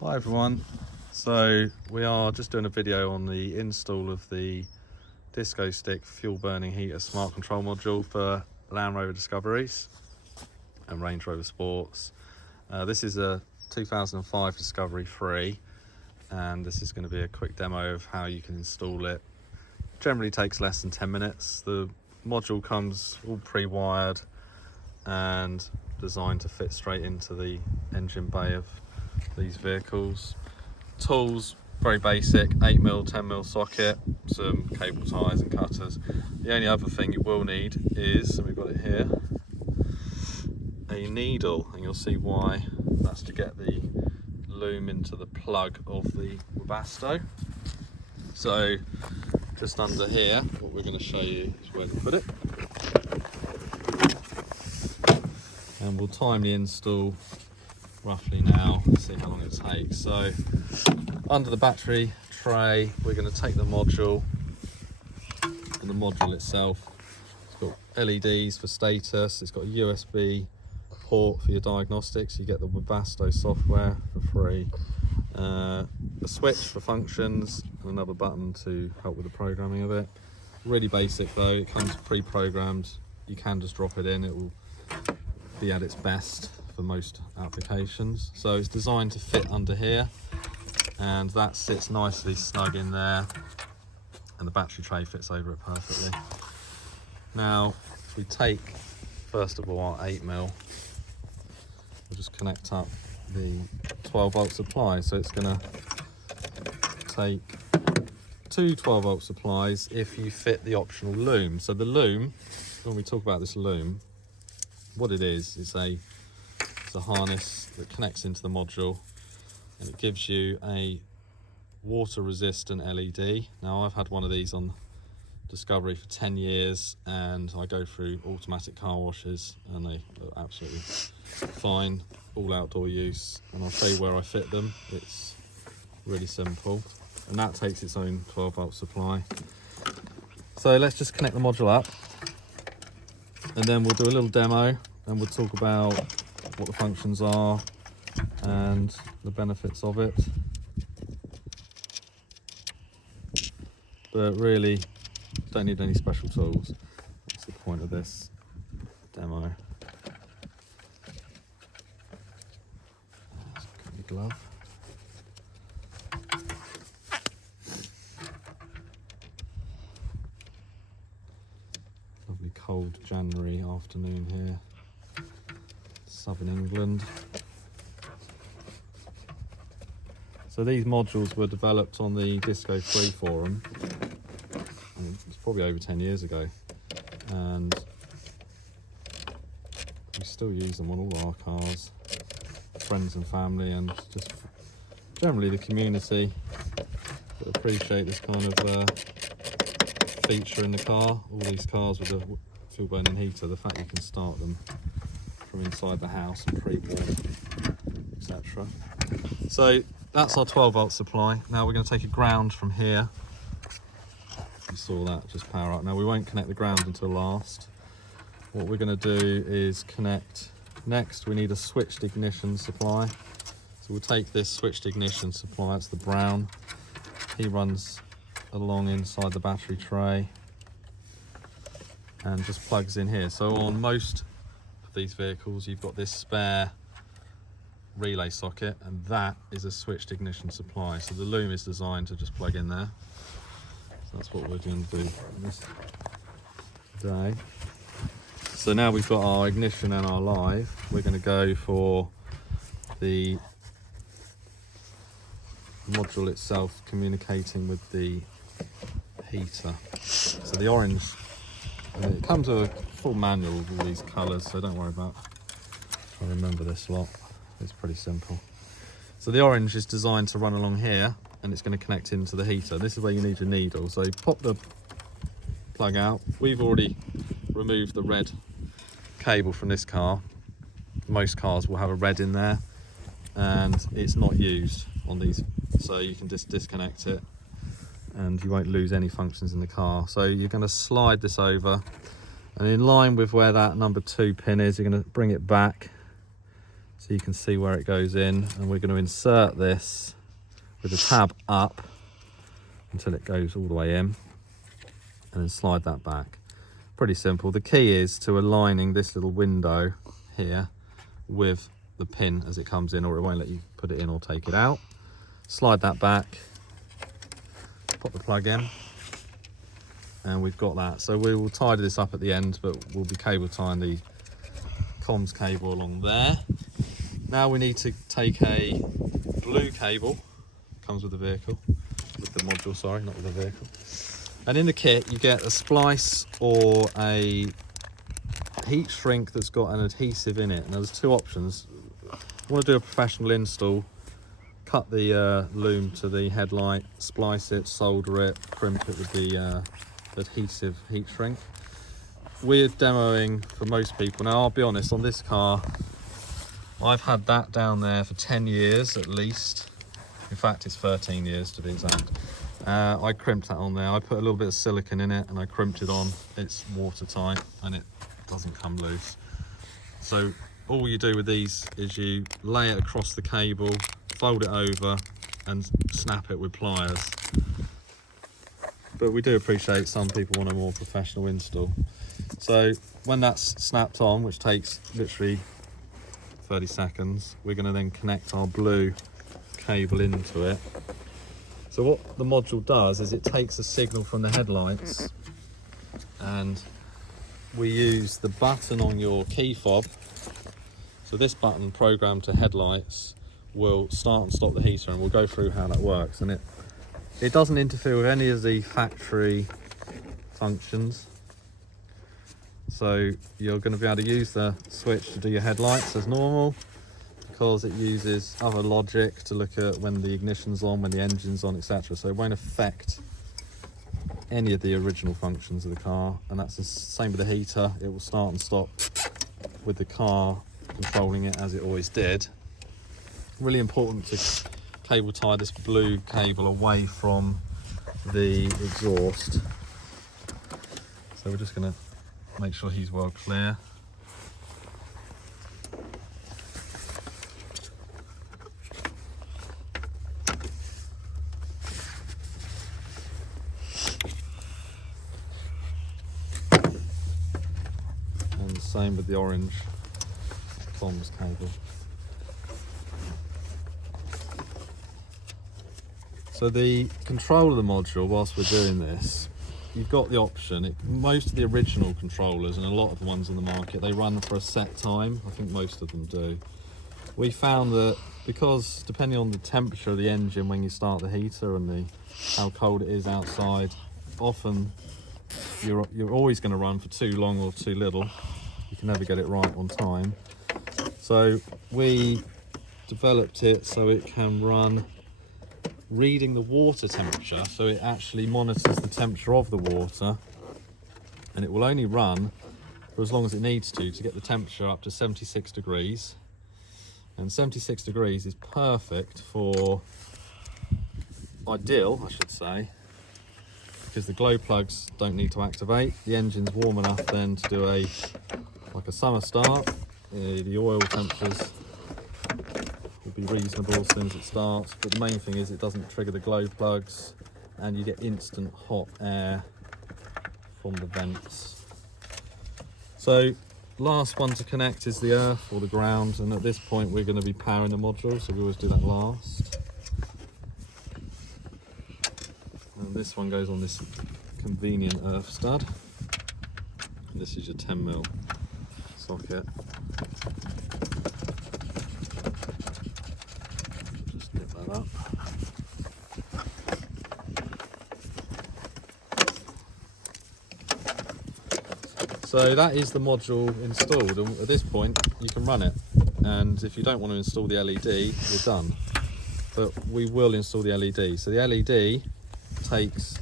Hi everyone, so we are just doing a video on the install of the Disco Stick fuel burning heater smart control module for Land Rover Discoveries and Range Rover Sports. This is a 2005 Discovery 3 and this is going to be a quick demo of how you can install it. Generally takes less than 10 minutes. The module comes all pre-wired and designed to fit straight into the engine bay of these vehicles. Tools, very basic, 8mm, 10mm socket, some cable ties and cutters. The only other thing you will need is, and we've got it here, a needle, and you'll see why. That's to get the loom into the plug of the Webasto. So just under here, what we're going to show you is where to put it. And we'll time the install roughly now, see how long it takes. So under the battery tray, we're going to take the module, and the module itself, it's got LEDs for status, it's got a USB port for your diagnostics, you get the Webasto software for free, a switch for functions, and another button to help with the programming of it. Really basic though, it comes pre-programmed, you can just drop it in, it will be at its best for most applications. So it's designed to fit under here, and that sits nicely snug in there, and the battery tray fits over it perfectly. Now if we take first of all our 8mm, we'll just connect up the 12-volt supply. So it's going to take two 12-volt supplies if you fit the optional loom. So the loom, when we talk about this loom, what it is, it's a harness that connects into the module, and it gives you a water resistant LED. Now I've had one of these on Discovery for 10 years and I go through automatic car washes and they look absolutely fine, all outdoor use, and I'll show you where I fit them. It's really simple, and that takes its own 12-volt supply. So let's just connect the module up and then we'll do a little demo and we'll talk about what the functions are and the benefits of it. But really, don't need any special tools. That's the point of this demo. Let's got your glove. Lovely cold January afternoon here, southern England. So these modules were developed on the Disco 3 forum. It's probably over 10 years ago, and we still use them on all our cars, friends and family, and just generally the community that appreciate this kind of feature in the car. All these cars with a fuel burning heater, the fact you can start them from inside the house and pre-warm, etc. So that's our 12-volt supply. Now we're going to take a ground from here. You saw that just power up. Now we won't connect the ground until last. What we're going to do is connect, next we need a switched ignition supply. So we'll take this switched ignition supply, it's the brown. He runs along inside the battery tray and just plugs in here. So on most of these vehicles you've got this spare relay socket, and that is a switched ignition supply. So the loom is designed to just plug in there. So that's what we're going to do this today. So now we've got our ignition and our live, we're going to go for the module itself communicating with the heater. So the orange, and it comes with a full manual of all these colours, so don't worry about trying to remember this lot. It's pretty simple. So the orange is designed to run along here, and it's going to connect into the heater. This is where you need your needle. So you pop the plug out. We've already removed the red cable from this car. Most cars will have a red in there, and it's not used on these, so you can just disconnect it and you won't lose any functions in the car. So you're going to slide this over, and in line with where that number 2 pin is, you're going to bring it back so so you can see where it goes in, and we're going to insert this with the tab up until it goes all the way in, and then slide that back. Pretty simple. The key is to aligning this little window here with the pin as it comes in, or it won't let you put it in or take it out. Slide that back, pop the plug in, and we've got that. So we will tidy this up at the end, but we'll be cable tying the comms cable along there. Now we need to take a blue cable, comes with the vehicle, with the module, sorry, not with the vehicle. And in the kit you get a splice or a heat shrink that's got an adhesive in it. And there's two options. If you want to do a professional install, cut the loom to the headlight, splice it, solder it, crimp it with the adhesive heat shrink. We're demoing for most people. Now I'll be honest, on this car I've had that down there for 10 years at least. In fact it's 13 years to be exact. I crimped that on there. I put a little bit of silicone in it and I crimped it on. It's watertight and it doesn't come loose. So all you do with these is you lay it across the cable, fold it over and snap it with pliers. But we do appreciate some people want a more professional install. So when that's snapped on, which takes literally 30 seconds, we're going to then connect our blue cable into it. So what the module does is it takes a signal from the headlights, and we use the button on your key fob. So this button programmed to headlights will start and stop the heater, and we'll go through how that works. And it doesn't interfere with any of the factory functions. So you're going to be able to use the switch to do your headlights as normal, because it uses other logic to look at when the ignition's on, when the engine's on, etc. So it won't affect any of the original functions of the car. And that's the same with the heater. It will start and stop with the car controlling it as it always did. Really important to cable tie this blue cable away from the exhaust. So we're just going to make sure he's well clear. And same with the orange comms cable. So the control of the module, whilst we're doing this, you've got the option. Most of the original controllers and a lot of the ones on the market, they run for a set time. I think most of them do. We found that because depending on the temperature of the engine when you start the heater and how cold it is outside, often you're always going to run for too long or too little. You can never get it right on time. So we developed it so it can run reading the water temperature, so it actually monitors the temperature of the water, and it will only run for as long as it needs to get the temperature up to 76 degrees. And 76 degrees is perfect for, ideal I should say, because the glow plugs don't need to activate. The engine's warm enough then to do like a summer start. The oil temperatures will be reasonable as soon as it starts, but the main thing is it doesn't trigger the glow plugs and you get instant hot air from the vents. So last one to connect is the earth or the ground, and at this point we're going to be powering the module, so we always do that last. And this one goes on this convenient earth stud, and this is your 10mm socket. Just nip that up. So that is the module installed, and at this point you can run it, and if you don't want to install the LED, you're done. But we will install the LED. So the LED takes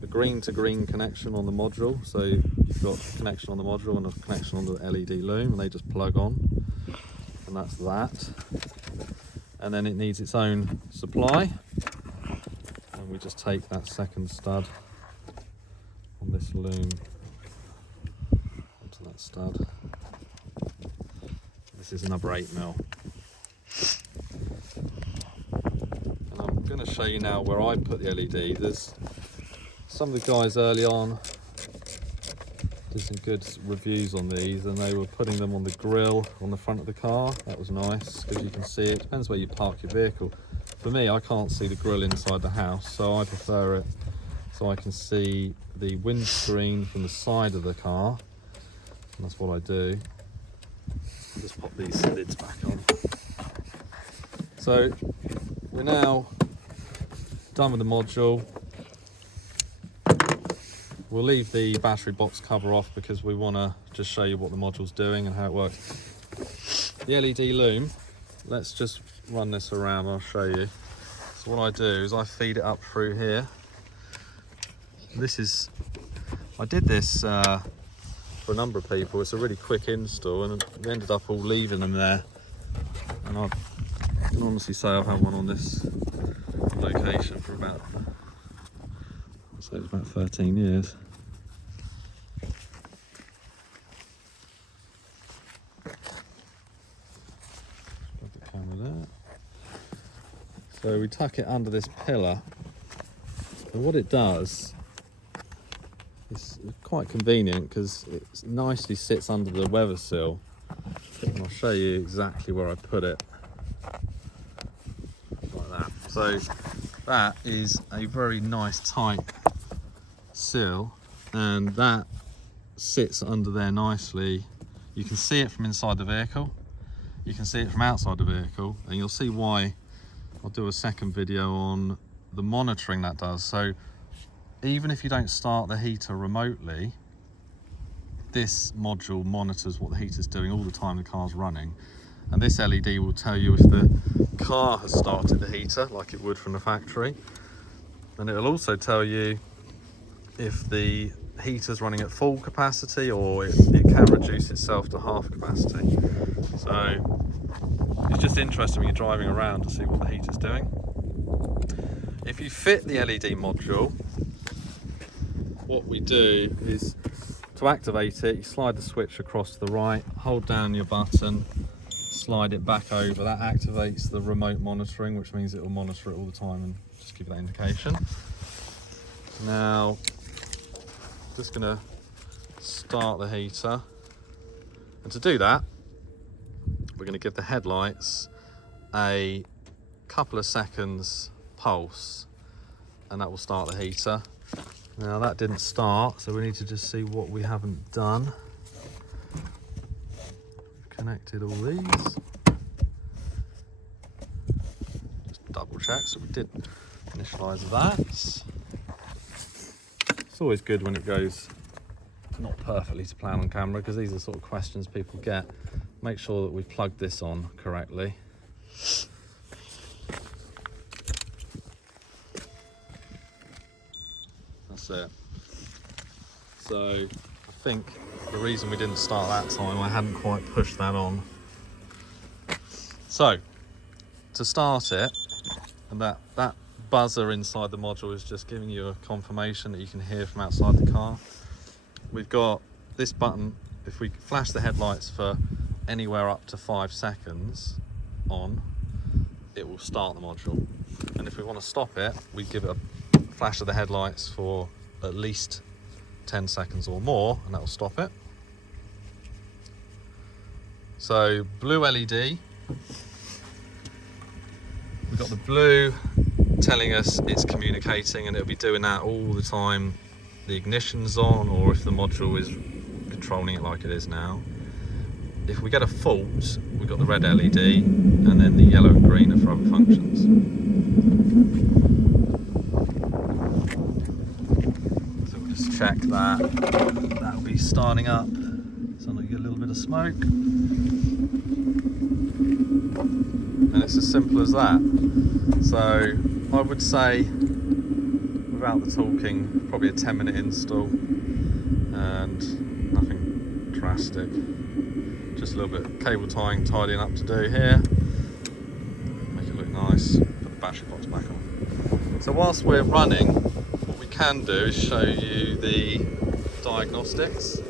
the green to green connection on the module, so you've got a connection on the module and a connection on the LED loom, and they just plug on, and that's that. And then it needs its own supply, and we just take that second stud on this loom onto that stud. This is another 8mm. going to show you now where I put the LED. There's some of the guys early on did some good reviews on these, and they were putting them on the grille on the front of the car. That was nice because you can see it. Depends where you park your vehicle. For me, I can't see the grille inside the house, so I prefer it so I can see the windscreen from the side of the car. And that's what I do. Just pop these lids back on. So we're now done with the module. We'll leave the battery box cover off because we want to just show you what the module's doing and how it works. The LED loom, let's just run this around, I'll show you. So what I do is I feed it up through here. I did this for a number of people. It's a really quick install, and we ended up all leaving them there. And I can honestly say I've had one on this location for about, I'd say it's about 13 years. Got the camera there. So we tuck it under this pillar, and what it does, it's quite convenient because it nicely sits under the weather sill. And I'll show you exactly where I put it. Like that. So that is a very nice tight sill, and that sits under there nicely. You can see it from inside the vehicle, you can see it from outside the vehicle, and you'll see why. I'll do a second video on the monitoring that does. So even if you don't start the heater remotely, this module monitors what the heater's doing all the time the car's running, and this LED will tell you if the car has started the heater like it would from the factory, and it'll also tell you if the heater's running at full capacity or it can reduce itself to half capacity. So it's just interesting when you're driving around to see what the heater's doing. If you fit the LED module, what we do is, to activate it, you slide the switch across to the right, hold down your button, slide it back over. That activates the remote monitoring, which means it will monitor it all the time and just give you that indication. Now, just gonna start the heater. And to do that, we're gonna give the headlights a couple of seconds pulse, and that will start the heater. Now that didn't start, so we need to just see what we haven't done. We've connected all these. Just double check, so we did initialize that. It's always good when it goes not perfectly to plan on camera, because these are the sort of questions people get. Make sure that we've plugged this on correctly. That's it. So I think the reason we didn't start that time, I hadn't quite pushed that on. So to start it, and that buzzer inside the module is just giving you a confirmation that you can hear from outside the car. We've got this button. If we flash the headlights for anywhere up to 5 seconds on, it will start the module. And if we want to stop it, we give it a flash of the headlights for at least 10 seconds or more, and that will stop it. So blue LED, we've got the blue telling us it's communicating, and it'll be doing that all the time the ignition's on, or if the module is controlling it like it is now. If we get a fault, we've got the red LED, and then the yellow and green are for other functions. So we'll just check that. That'll be starting up. So you get a little bit of smoke. And it's as simple as that. So I would say, without the talking, probably a 10-minute install, and nothing drastic. Just a little bit of cable tying, tidying up to do here. Make it look nice. Put the battery box back on. So whilst we're running, what we can do is show you the diagnostics.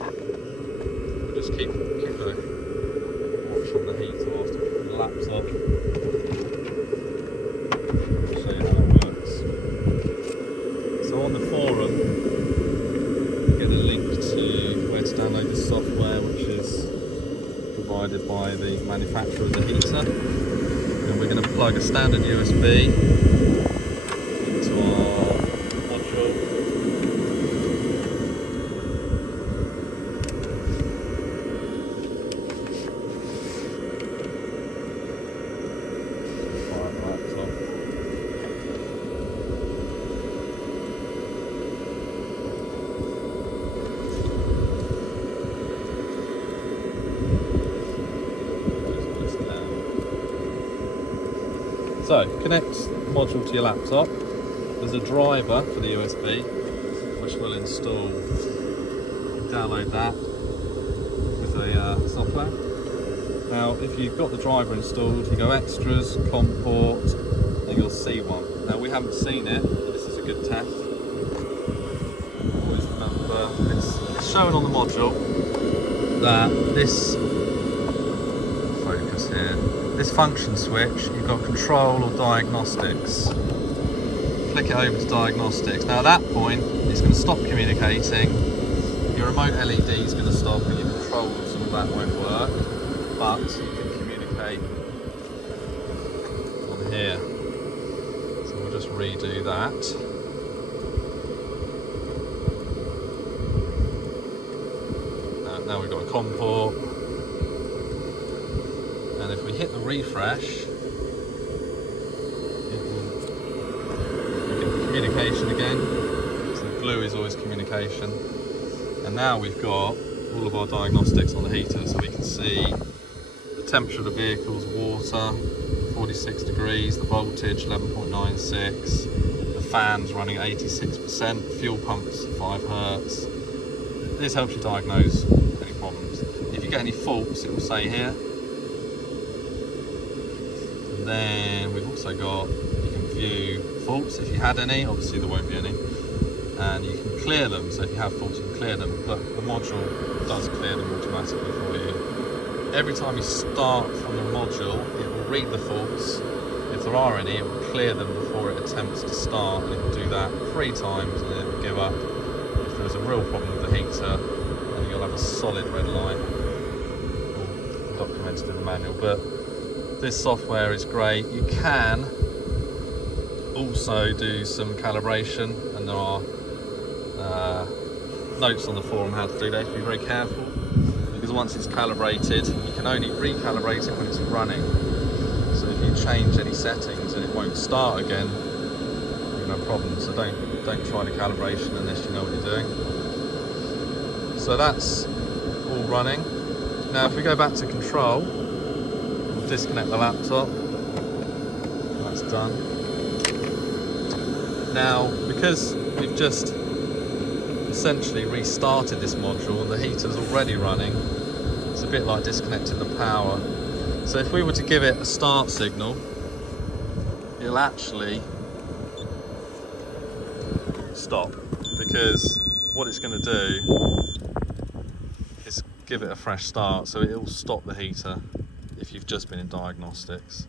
We'll just keep the watch on the heater whilst we put the laptop. software which is provided by the manufacturer of the heater, and we're going to plug a standard USB into our module. Fire the laptop. So, connect the module to your laptop. There's a driver for the USB which will install, download that with the software. Now, if you've got the driver installed, you go extras, COM port, and you'll see one. Now, we haven't seen it, but this is a good test. Always remember, it's showing on the module that this, focus here, this function switch, you've got control or diagnostics. Flick it over to diagnostics. Now at that point, it's going to stop communicating. Your remote LED is going to stop and your controls and all that won't work. But you can communicate on here. So we'll just redo that. Now we've got a COM port. And if we hit the refresh, we get the communication again. So the blue is always communication. And now we've got all of our diagnostics on the heater, so we can see the temperature of the vehicle's water, 46 degrees, the voltage 11.96, the fans running at 86%, fuel pumps 5 hertz. This helps you diagnose any problems. If you get any faults, it will say here. And then we've also got, you can view faults if you had any, obviously there won't be any, and you can clear them, so if you have faults you can clear them, but the module does clear them automatically for you. Every time you start from the module, it will read the faults. If there are any, it will clear them before it attempts to start, and it will do that 3 times and then it will give up. If there's a real problem with the heater, then you'll have a solid red light, all documented in the manual. But this software is great. You can also do some calibration, and there are notes on the forum how to do that. Be very careful, because once it's calibrated, you can only recalibrate it when it's running. So if you change any settings and it won't start again, you'll have problems. So don't try the calibration unless you know what you're doing. So that's all running. Now if we go back to control, we'll disconnect the laptop. That's done. Now, because we've just essentially restarted this module and the heater's already running, it's a bit like disconnecting the power. So if we were to give it a start signal, it'll actually stop, because what it's going to do is give it a fresh start, so it'll stop the heater if you've just been in diagnostics,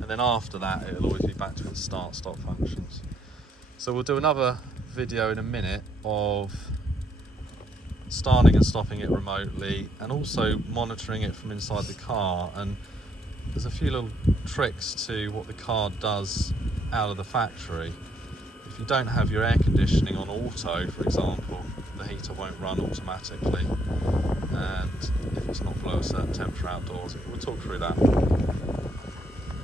and then after that it'll always be back to its start-stop functions. So we'll do another video in a minute of starting and stopping it remotely, and also monitoring it from inside the car. And there's a few little tricks to what the car does out of the factory. If you don't have your air conditioning on auto, for example, the heater won't run automatically, and if it's not below a certain temperature outdoors. We'll talk through that.